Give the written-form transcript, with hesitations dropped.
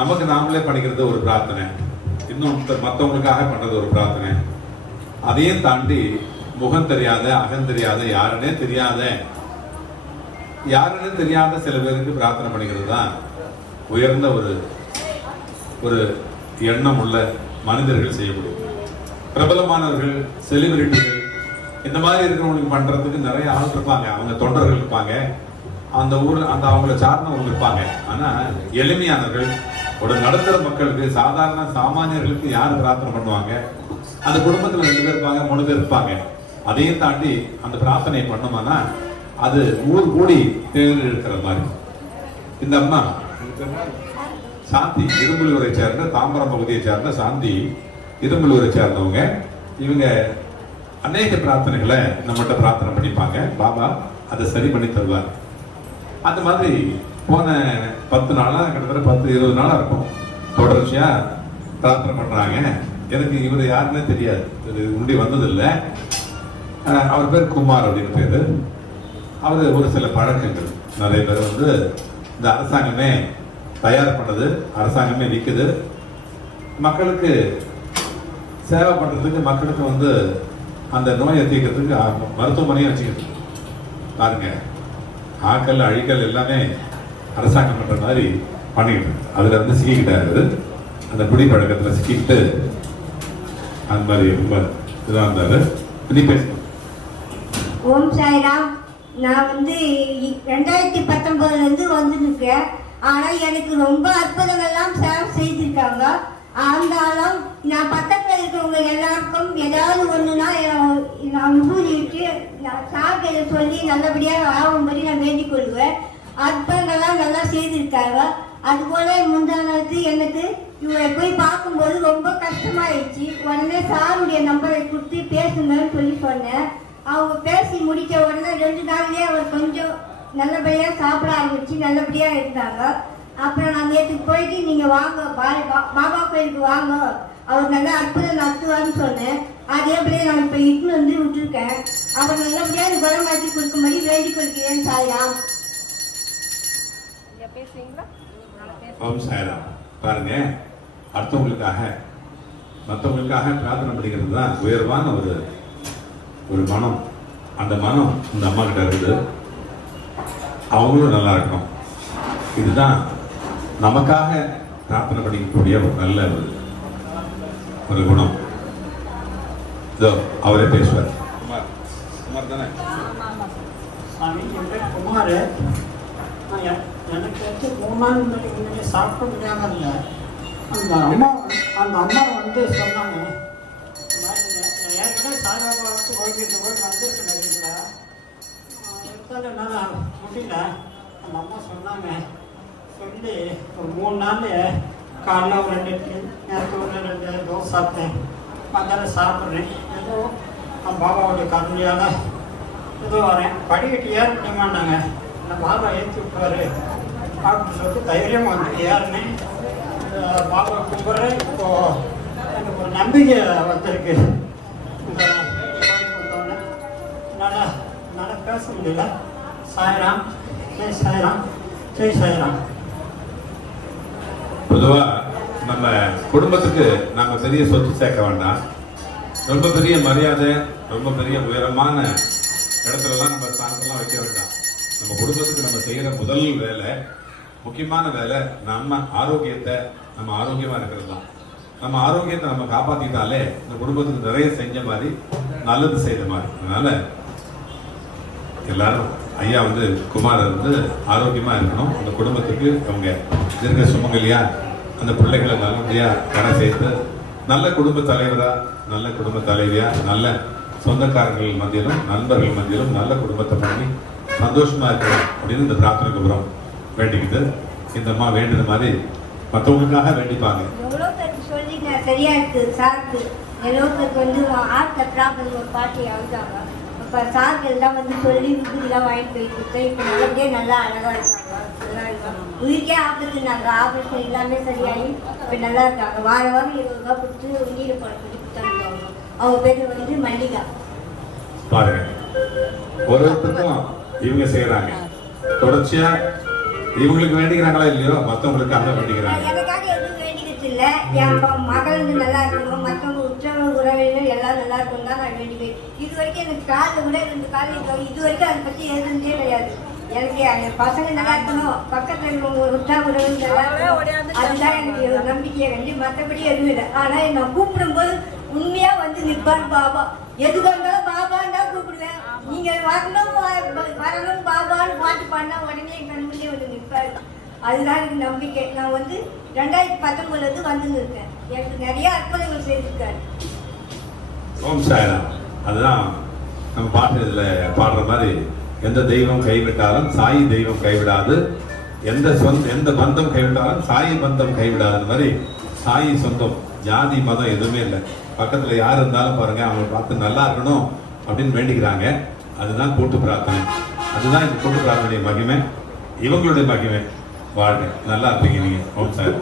நமக்கு நாமளே பண்ணிக்கிறது ஒரு பிரார்த்தனை, இன்னும் மற்றவங்களுக்காக பண்றது ஒரு பிரார்த்தனை. அதையும் தாண்டி முகம் தெரியாத, அகம் தெரியாத, யாருன்னே தெரியாத சில பேருக்கு பிரார்த்தனை பண்ணிக்கிறது தான் உயர்ந்த ஒரு எண்ணம் உள்ள மனிதர்கள் செய்யக்கூடிய. பிரபலமானவர்கள், செலிபிரிட்டிகள், இந்த மாதிரி இருக்கிறவங்களுக்கு பண்றதுக்கு நிறைய ஆள் இருப்பாங்க, அவங்க தொண்டர்கள் இருப்பாங்க, அந்த ஊர் அந்த அவங்கள சார்ந்தவங்க இருப்பாங்க. ஆனா எளிமையானவர்கள், ஒரு நடுத்தர மக்களுக்கு, சாதாரண சாமானியர்களுக்கு யார் பிரார்த்தனை பண்ணுவாங்க? அந்த குடும்பத்துல 2 பேர் இருப்பாங்க, 3 பேர் இருப்பாங்க. அதையும் தாண்டி அந்த பிரார்த்தனை பண்ணோம்னா அது ஊர் கூடி தேர்ந்து இருக்கிற மாதிரி. இந்த அம்மா சாந்தி, இரும்புலூரை சேர்ந்த, தாம்பரம் பகுதியை சேர்ந்த சாந்தி, இரும்புலூரை சேர்ந்தவங்க. இவங்க அநேக பிரார்த்தனைகளை நம்மகிட்ட பிரார்த்தனை பண்ணிப்பாங்க. பாபா அதை சரி பண்ணி தருவார். அந்த மாதிரி போன 10 நாளா, கிட்டத்தட்ட 10-20 நாளா இருக்கும், தொடர்ச்சியா பிரார்த்தனை பண்றாங்க. எனக்கு இவர் யாருன்னே தெரியாது, இது முன்னாடி வந்ததில்லை. அவர் பேர் குமார் அப்படின்னு பேரு. அவர் ஒரு சில பழக்கங்கள், நிறைய பேர் வந்து இந்த அரசாங்கமே தயார் பண்ணது, அரசாங்கமே விற்குது, மக்களுக்கு சேவை பண்றதுக்கு, மக்களுக்கு வந்து அந்த நோயை தீர்க்கிறதுக்கு மருத்துவமனையும் வச்சுக்கிட்டு பாருங்க. ஆக்கல் அழிக்கல் எல்லாமே அரசாங்கம் பண்ற மாதிரி பண்ணிக்கிட்டு, அதுல வந்து சிக்கிக்கிட்டாரு, அந்த குடி பழக்கத்துல சிக்கிக்கிட்டு அந்த மாதிரி ரொம்ப இதாக இருந்தாரு. நீ பேச. ஓம் சாய்ராம். நான் வந்து 2019 வந்துருக்கேன். ஆனால் எனக்கு ரொம்ப அற்புதங்கள்லாம் சார் செய்திருக்காங்க. ஆனாலும் நான் பக்கத்தில் இருக்கிறவங்க எல்லாருக்கும் ஏதாவது ஒன்றுனா நான் ஊதிட்டு நான் சார்களை சொல்லி நல்லபடியாக ஆகும்படி நான் வேண்டிக் கொள்வேன். அற்புதங்கள்லாம் நல்லா செய்திருக்காங்க. அதுபோல முந்தானது எனக்கு இவரை போய் பார்க்கும்போது ரொம்ப கஷ்டமாயிடுச்சு. உடனே சாருடைய நம்பரை கொடுத்து பேசுங்கன்னு சொல்லி சொன்னேன். அவங்க பேசி முடித்த உடனே 2 நாள்லேயே அவர் கொஞ்சம் நல்லபடியாக சாப்பிட ஆரம்பிச்சு நல்லபடியாக இருந்தாங்க. அப்புறம் நான் நேற்று போயிட்டு நீங்கள் வாங்க பாபா கோயிலுக்கு வாங்க, அவர் நல்லா அற்புதம் நடத்துவார்னு சொன்னேன். அதே போல நான் இப்போ இட்டுன்னு வந்து விட்டுருக்கேன். அவர் நல்லபடியாக குணமாற்றி கொடுக்கும்படி வேண்டிக் கொள்கிறேன். சாய்ராம். ஓம் சாய்ராம். பாருங்க, அடுத்தவங்களுக்காக மற்றவங்களுக்காக பிரார்த்தனை பண்ணிக்கிறது தான் உயர்வான ஒரு மனம். அந்த மனம் இந்த அம்மா கிட்ட இருக்குது. அவங்களும் நல்லா இருக்கணும். இதுதான் நமக்காக பிரார்த்தனை பண்ணிக்கக்கூடிய ஒரு நல்ல ஒரு குணம். இதோ அவரே பேசுவார். குமார் தானே? குமார், எனக்கு வச்சு 3 நாள் முன்னாடி சாப்பிட முடியாம இல்லை. அந்த அம்மா வந்து சொன்னாங்க, ஏற்கனவே சாய்பாபா வந்து கோயிலுக்கு போய் வந்துருக்கேன் இருந்தாலும் என்னால் முடியல. அந்த அம்மா சொன்னாங்க, சொல்லி ஒரு 3 நாள் காலைல ஒரு 2 இட்லி, நேரத்து ஒரு 2 தோசை சாப்பிட்டேன், மத்தியானம் சாப்பிட்றேன். ஏதோ பாபாவுடைய கருணையால் ஏதோ வரேன். படிக்கட்டு ஏற முடியுமான்னாங்க. நான் பாபா ஏற்றி விட்டுவாரு அப்படின்னு சொல்லிட்டு தைரியம் வந்து ஏறினேன். பாபா கும்பிட்றேன். இப்போது எனக்கு ஒரு நம்பிக்கை வந்திருக்கு. இந்த வந்தோடனே என்னால் பேச முடியல. சாய்ராம், ஜெய் சாய்ராம், ஜெய் சாய்ராம். பொதுவா நம்ம குடும்பத்துக்கு நம்ம பெரிய சொத்து சேர்க்க வேண்டாம். ரொம்ப பெரிய மரியாதை, ரொம்ப பெரிய உயரமான இடத்துலலாம் நம்ம சார்ந்தெல்லாம் வைக்க வேண்டாம். நம்ம குடும்பத்துக்கு நம்ம செய்யற முதல் வேலை, முக்கியமான வேலை, நம்ம ஆரோக்கியத்தை, நம்ம ஆரோக்கியமா இருக்கிறது தான். நம்ம ஆரோக்கியத்தை நம்ம காப்பாத்திட்டாலே இந்த குடும்பத்துக்கு நிறைய செஞ்ச மாதிரி, நல்லது செய்த மாதிரி. அதனால எல்லாரும் ஐயா வந்து குமார் வந்து ஆரோக்கியமா இருக்கணும். அந்த குடும்பத்துக்கு அவங்க இருக்க சுமங்கலியா அந்த பிள்ளைகளை நல்லபடியா கரை சேர்த்து நல்ல குடும்ப தலைவரா, நல்ல குடும்ப தலைவியா, நல்ல சொந்தக்காரர்கள் மத்தியிலும் நண்பர்கள் மத்தியிலும் நல்ல குடும்பத்தை பண்ணி சந்தோஷமா இருக்கணும் அப்படின்னு இந்த பிரார்த்தனைக்கு அப்புறம் வேண்டிக்கிட்டு இந்த அம்மா வேண்டின மாதிரி மற்றவங்களுக்காக வேண்டிப்பாங்க. சொல்லி நான் சரியா இருக்கு சாருக்கு. எல்லோருக்கு வந்து ஆர்த்த பிரார்த்தனை ஒரு பாட்டி அழுதாங்க. இப்போ சாருக்கு எல்லாம் வந்து சொல்லி விபூதிலாம் வாங்கிட்டு போய் கொடுத்தேன். இப்போ நல்லபடியே நல்லா அழகாக இருக்காங்க, நல்லா இருக்காங்க. உயிருக்கே ஆப்ரேஷன், ஆப்ரேஷன் எல்லாமே சரியாகி இப்போ நல்லா இருக்காங்க. வாரம் 20 ரூபா கொடுத்து உயிரை பழக்கி கொடுத்தாங்க. அவங்க பேர் வந்து மல்லிகா. பாருங்க, ஒருத்தருக்கும் இவங்க செய்யறாங்க. தொடர்ச்சியா இவங்களுக்கு வேண்டிக்கிறாங்களா இல்லையோ மற்றவங்களுக்காக வேண்டிக்கிறாங்க. எனக்காக எதுவும் வேண்டிக்கிறது இல்லை. என் மகள் நல்லா இருக்கணும், மற்றவங்க உற்சவ உறவினர் எல்லாம் நல்லா இருக்கணும் தான் நான் வேண்டிக்கிறேன். இது வரைக்கும் எனக்கு காலில் கூட 2 கால் இது வரைக்கும் அதை பற்றி எழுதுனதே கிடையாது. எனக்கு என் பசங்க நல்லா இருக்கணும், பக்கத்தில் இருக்கிறவங்க உற்சாக உறவினர் நல்லா இருக்கணும், அதுதான் எனக்கு நம்பிக்கையை வேண்டி, மற்றபடி எதுவும் இல்லை. ஆனால் நான் கூப்பிடும்போது உண்மையாக வந்து நிற்பான் பாபா. எதுவாக இருந்தாலும் பாபான்னு தான் கூப்பிடுவேன். நீங்கள் வரணும் வரணும் பாபான்னு பாட்டு பாடினா உடனே என் கண்முன்னே வந்து நிற்பாரு. அதுதான் எனக்கு நம்பிக்கை. நான் வந்து 2019 வந்து இருக்கேன். எனக்கு நிறைய அற்புதங்கள் செய்திருக்காரு. ஓம் சாய்ராம். அதுதான் நம்ம பாட்டு இதில் பாடுற மாதிரி, எந்த தெய்வம் கைவிட்டாலும் சாயி தெய்வம் கைவிடாது, எந்த பந்தம் கைவிட்டாலும் சாயி பந்தம் கைவிடாத மாதிரி சாயி சொந்தம், ஜாதி மதம் எதுவுமே இல்லை. பக்கத்தில் யார் இருந்தாலும் பாருங்க, அவங்க பார்த்து நல்லா இருக்கணும் அப்படின்னு வேண்டிக்கிறாங்க. அதுதான் கூட்டு பிரார்த்தனை. அதுதான் இந்த கூட்டு பிரார்த்தனை மகிமை, இவங்களுடைய மகிமை. வாழ்க, நல்லா இருப்பீங்க நீங்க. ஓம் சார்.